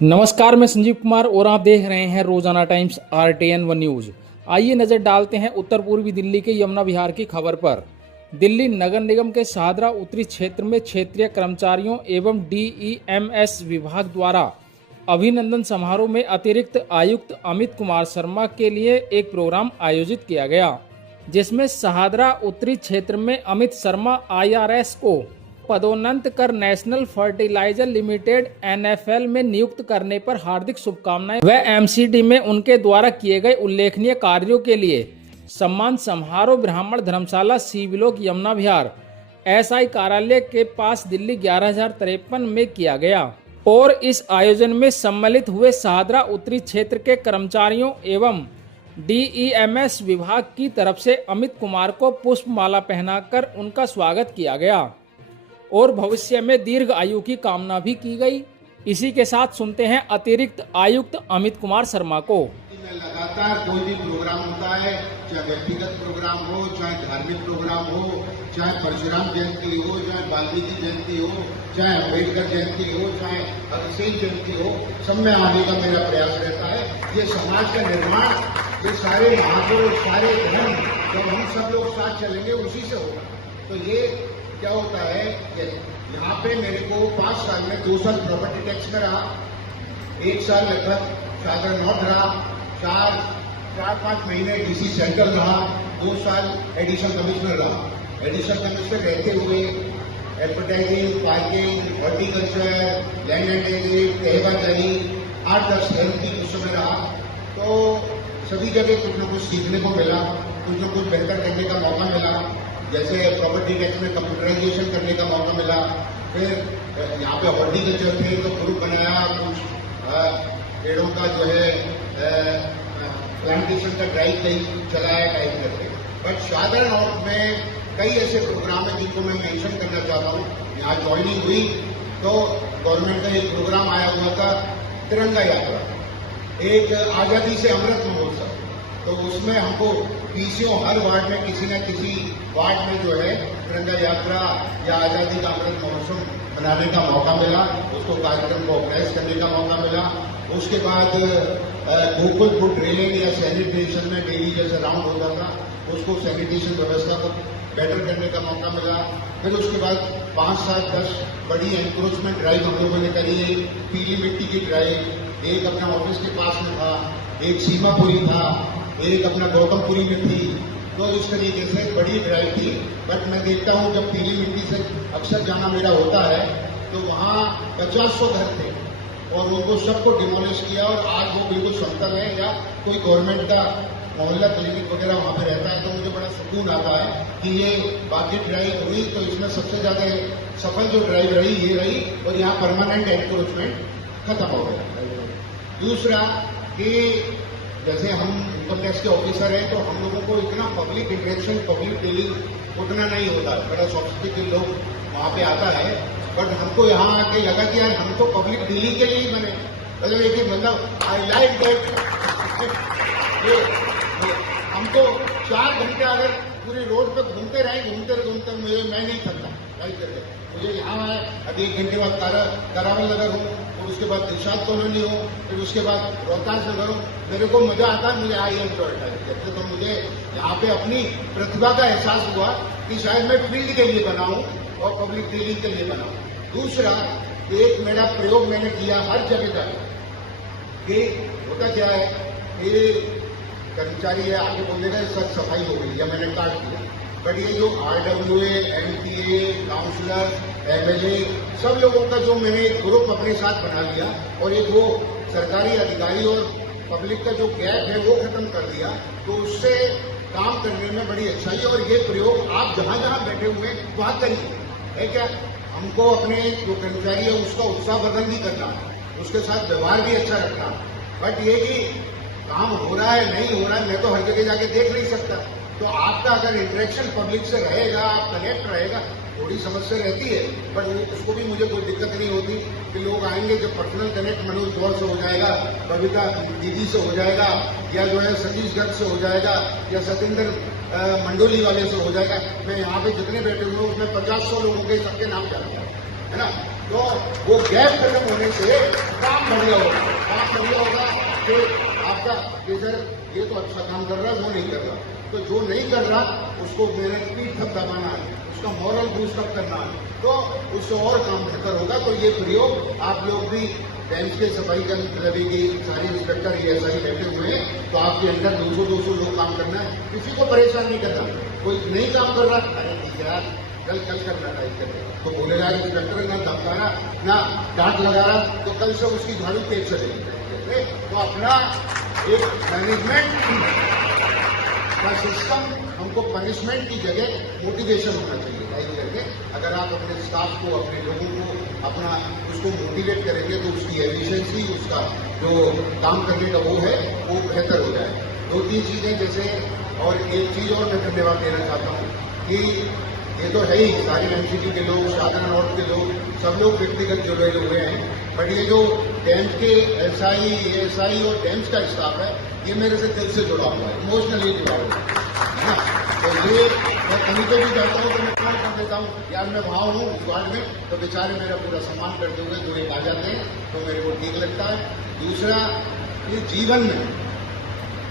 नमस्कार, मैं संजीव कुमार और आप देख रहे हैं रोजाना टाइम्स RTN 1 न्यूज। आइए नजर डालते हैं उत्तर पूर्वी दिल्ली के यमुना विहार की खबर पर। दिल्ली नगर निगम के शाहदरा उत्तरी क्षेत्र में क्षेत्रीय कर्मचारियों एवं DEMS विभाग द्वारा अभिनंदन समारोह में अतिरिक्त आयुक्त अमित कुमार शर्मा के लिए एक प्रोग्राम आयोजित किया गया, जिसमें शाहदरा उत्तरी क्षेत्र में अमित शर्मा IRS को पदोन्नत कर नेशनल फर्टिलाइजर लिमिटेड NFL में नियुक्त करने पर हार्दिक शुभकामनाएं व MCD में उनके द्वारा किए गए उल्लेखनीय कार्यों के लिए सम्मान समारोह ब्राह्मण धर्मशाला C ब्लॉक यमुना विहार SI कार्यालय के पास दिल्ली 11,053 में किया गया। और इस आयोजन में सम्मिलित हुए शाहदरा उत्तरी क्षेत्र के कर्मचारियों एवं DEMS विभाग की तरफ से अमित कुमार को पुष्पमाला पहनाकर उनका स्वागत किया गया और भविष्य में दीर्घ आयु की कामना भी की गई। इसी के साथ सुनते हैं अतिरिक्त आयुक्त अमित कुमार शर्मा को। लगातार कोई भी प्रोग्राम होता है, चाहे व्यक्तिगत प्रोग्राम हो, चाहे धार्मिक प्रोग्राम हो, चाहे परशुराम जयंती हो, चाहे वाल्मीकि जयंती हो, चाहे अम्बेडकर जयंती हो, चाहे अभिषेक जयंती हो, सब में आने का मेरा प्रयास रहता है। ये समाज का निर्माण, ये सारे महापुरुष, सारे धर्म जब हम सब लोग साथ चलेंगे उसी से होगा। तो ये क्या होता है कि यहाँ पे मेरे को 5 साल में 2 साल प्रॉपर्टी टैक्स में रहा, 1 साल लगभग शाहदरा नॉर्थ रहा, 4-5 महीने DC सेंट्रल रहा, 2 साल एडिशनल कमिश्नर रहा। एडिशनल कमिश्नर रहते हुए advertising, parking, horticulture, land and agreement, तहबाजारी 8-10 हेल्थ की उस समय रहा। तो सभी जगह कुछ न कुछ सीखने को मिला, कुछ न कुछ बेहतर करने का मौका मिला। जैसे प्रॉपर्टी टैक्स में कंप्यूटराइजेशन करने का मौका मिला, फिर यहाँ पे हॉर्टिकल्चर थे तो ग्रुप बनाया, कुछ पेड़ों का जो है प्लांटेशन का ड्राइव कहीं चलाया टाइप करके। बट शाहदरा नॉर्थ में कई ऐसे प्रोग्राम हैं जिनको मैं मेंशन करना चाहता हूँ। यहाँ ज्वाइनिंग हुई तो गवर्नमेंट का एक प्रोग्राम आया हुआ था, तिरंगा यात्रा, एक आजादी से अमृत महोत्सव। तो उसमें हमको PCO हर वार्ड में किसी न किसी वार्ड में जो है तिरंगा यात्रा या आजादी का अमृत महोत्सव मनाने का मौका मिला, उसको कार्यक्रम को ऑर्गेनाइज करने का मौका मिला। उसके बाद गोकुल फूड रेलिंग या सैनिटेशन में डेली जैसे राउंड होता था, उसको सैनिटेशन व्यवस्था को बेटर करने का मौका मिला। फिर उसके बाद 5, 7, 10 बड़ी एनक्रोचमेंट ड्राइव हम लोगों ने करी। एक पीली मिट्टी की ड्राइव, एक अपना ऑफिस के पास में था, एक सीमापुरी था, एक अपना गौतमपुरी में थी। तो इस तरीके से बड़ी ड्राइव थी। बट मैं देखता हूँ जब पीली मिट्टी से अक्सर जाना मेरा होता है तो वहाँ 50-100 घर थे और उनको सबको डिमोलिश किया और आज वो बिल्कुल समतल है या कोई गवर्नमेंट का मोहल्ला क्लिनिक वगैरह वहाँ पे रहता है। तो मुझे बड़ा सुकून आता है कि ये बाकी ड्राइव हुई तो इसमें सबसे ज्यादा सफल जो ड्राइव रही ये रही और यहाँ परमानेंट एनक्रोचमेंट खत्म हो गया। दूसरा कि जैसे हम इनकम टैक्स के ऑफिसर हैं तो हम लोगों को इतना पब्लिक इंटरेक्शन, पब्लिक डीलिंग उतना नहीं होता है। बड़ा सोफिस्टिकेटेड लोग वहाँ पे आता है, बट हमको यहाँ आके लगा कि यार हम तो पब्लिक डीलिंग के लिए ही बने। मतलब एक मतलब आई लाइक दैट। हम तो 4 घंटे अगर पूरे रोड पे घूमते घूमते मैं नहीं थकता राइट करके। मुझे यहाँ है अभी 1 घंटे बाद करावल नगर हूँ, और उसके बाद दिलशाद कॉलोनी हो, फिर उसके बाद रोहतास नगर हूँ। मेरे को मजा आता है, मुझे आई एंजॉय जैसे। तो मुझे यहाँ पे अपनी प्रतिभा का एहसास हुआ कि शायद मैं फील्ड के लिए बनाऊं और पब्लिक डीलिंग के लिए बनाऊं। दूसरा, एक मेरा प्रयोग मैंने किया हर जगह का कि होता क्या है कि कर्मचारी है आगे बोलेगा सब सफाई हो गई या मैंने काट दिया। बट ये जो RWA, MTA, काउंसलर, MLA सब लोगों का जो मैंने एक ग्रुप अपने साथ बना लिया और एक वो सरकारी अधिकारी और पब्लिक का जो गैप है वो खत्म कर दिया, तो उससे काम करने में बड़ी अच्छाई है। और ये प्रयोग आप जहां जहां बैठे हुए वहां करिए, है क्या। हमको अपने जो कर्मचारी है उसका उत्साहवर्धन भी करना, उसके साथ व्यवहार भी अच्छा रखना। बट ये कि काम हो रहा है नहीं हो रहा है मैं तो हर जगह जाके देख नहीं सकता। तो आपका अगर इंटरेक्शन पब्लिक से रहेगा, आप कनेक्ट रहेगा, थोड़ी समस्या रहती है, पर उसको भी मुझे कोई दिक्कत नहीं होती कि लोग आएंगे जब पर्सनल कनेक्ट मनोज गौर से हो जाएगा, कविता दीदी से हो जाएगा, या जो है सतीश गर्ग से हो जाएगा, या सतेंद्र मंडोली वाले से हो जाएगा। मैं यहाँ पे जितने बैठे हुए उसमें 50-100 लोगों के सबके नाम जानता हूँ, है ना। तो वो गैप खत्म होने से काम बढ़िया होगा कि आपका कि सर ये तो अच्छा काम कर रहा है, वो नहीं कर रहा, तो जो नहीं कर रहा उसको मेरे पीठ थप दबाना है, उसका मॉरल बूस्टअप करना है, तो उससे और काम बेहतर होगा। तो ये प्रयोग आप लोग भी डैम्स के सफाई कर्मचारी की सारे इंस्पेक्टर ESI बैठे हुए हैं, तो आपके अंदर 200 लोग काम करना है, किसी को परेशान नहीं करना। कोई नहीं काम कर रहा, अरे ठीक है यार कल करना टाइप करके तो बोलेगा इंस्पेक्टर ना धमकाना ना डांट लगा रहा, तो कल से उसकी झाड़ू तेज चलेगी। तो अपना एक मैनेजमेंट का सिस्टम, हमको पनिशमेंट की जगह मोटिवेशन होना चाहिए टाइप करके। अगर आप अपने स्टाफ को, अपने लोगों को अपना उसको मोटिवेट करेंगे तो उसकी एफिशिएंसी, उसका जो काम करने का वो है वो बेहतर हो जाए। 2-3 चीजें जैसे, और एक चीज और मैं धन्यवाद देना चाहता हूँ कि ये तो है ही, सारे MCT के लोग, शाहजहां नॉर्थ के लोग, सब लोग व्यक्तिगत जुड़े हुए हैं, बट ये जो डैम्स के SI, ASI और डैम्स का स्टाफ है, ये मेरे से दिल से जुड़ा हुआ है, इमोशनली जुड़ा हुआ है ना। तो ये मैं कहीं पे भी जाता हूँ तो मैं कॉल कर देता हूँ, यार मैं वहाँ हूँ उस वार्ड में, तो बेचारे मेरा पूरा सम्मान करते हुए जो एक आ जाते हैं, तो मेरे को ठीक लगता है। दूसरा, ये जीवन में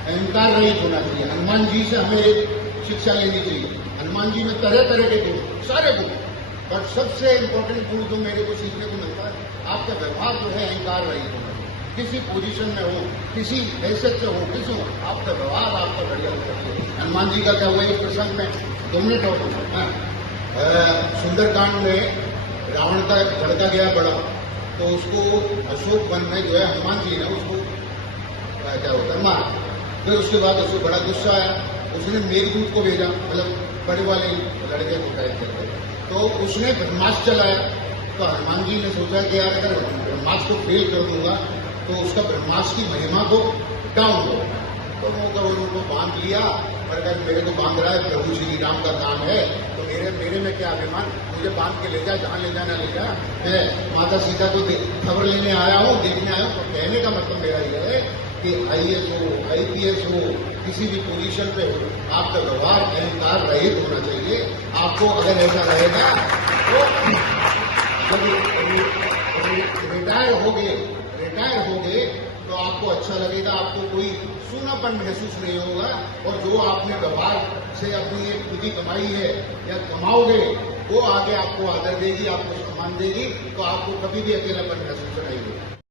अहंकार रहित होना चाहिए। हनुमान जी से हमें एक शिक्षा लेनी चाहिए। हनुमान जी में तरह तरह के गुण, सारे गुण, बट सबसे इम्पोर्टेंट गुण जो मेरे को सीखने को मिलता है, आपका व्यवहार जो है अहंकार रहित होना चाहिए। किसी पोजीशन में हो, किसी हैसियत से हो, किसी हो, आपका व्यवहार आपका बढ़िया होना चाहिए। हनुमान जी का क्या हुआ, एक प्रसंग में 2 मिनट और सुंदरकांड में रावण का भड़का गया बड़ा, तो उसको अशोक वन में जो है हनुमान जी ने उसको क्या होता है मारा। फिर उसके बाद उसको बड़ा गुस्सा आया, उसने मेघदूत को भेजा, मतलब बड़े वाले लड़के को कैद करके, तो उसने ब्रह्मास्त्र चलाया। तो हनुमान जी ने सोचा कि यार अगर ब्रह्मास्त्र को फेल कर दूंगा तो उसका ब्रह्मास्त्र की महिमा को डाउन होगा, तो वो उनको बांध लिया। और अगर मेरे को बांध रहा है प्रभु श्री राम का काम है, तो मेरे में क्या अभिमान, मुझे बांध के ले जा, जहां ले जाना ले जा। मैं माता सीता को खबर लेने आया हूँ, देखने आया हूँ। तो कहने का मतलब मेरा यह है कि IAS हो, IPS हो, किसी भी पोजीशन पे हो, आपका व्यवहार अहंकार रहित होना चाहिए। आपको अगर ऐसा रहेगा तो रिटायर हो गए तो आपको अच्छा लगेगा, आपको कोई सूनापन महसूस नहीं होगा। और जो आपने व्यवहार से अपनी एक पूंजी कमाई है या कमाओगे, वो आगे आपको आदर देगी, आपको सम्मान देगी, तो आपको कभी भी अकेलापन महसूस नहीं होगा।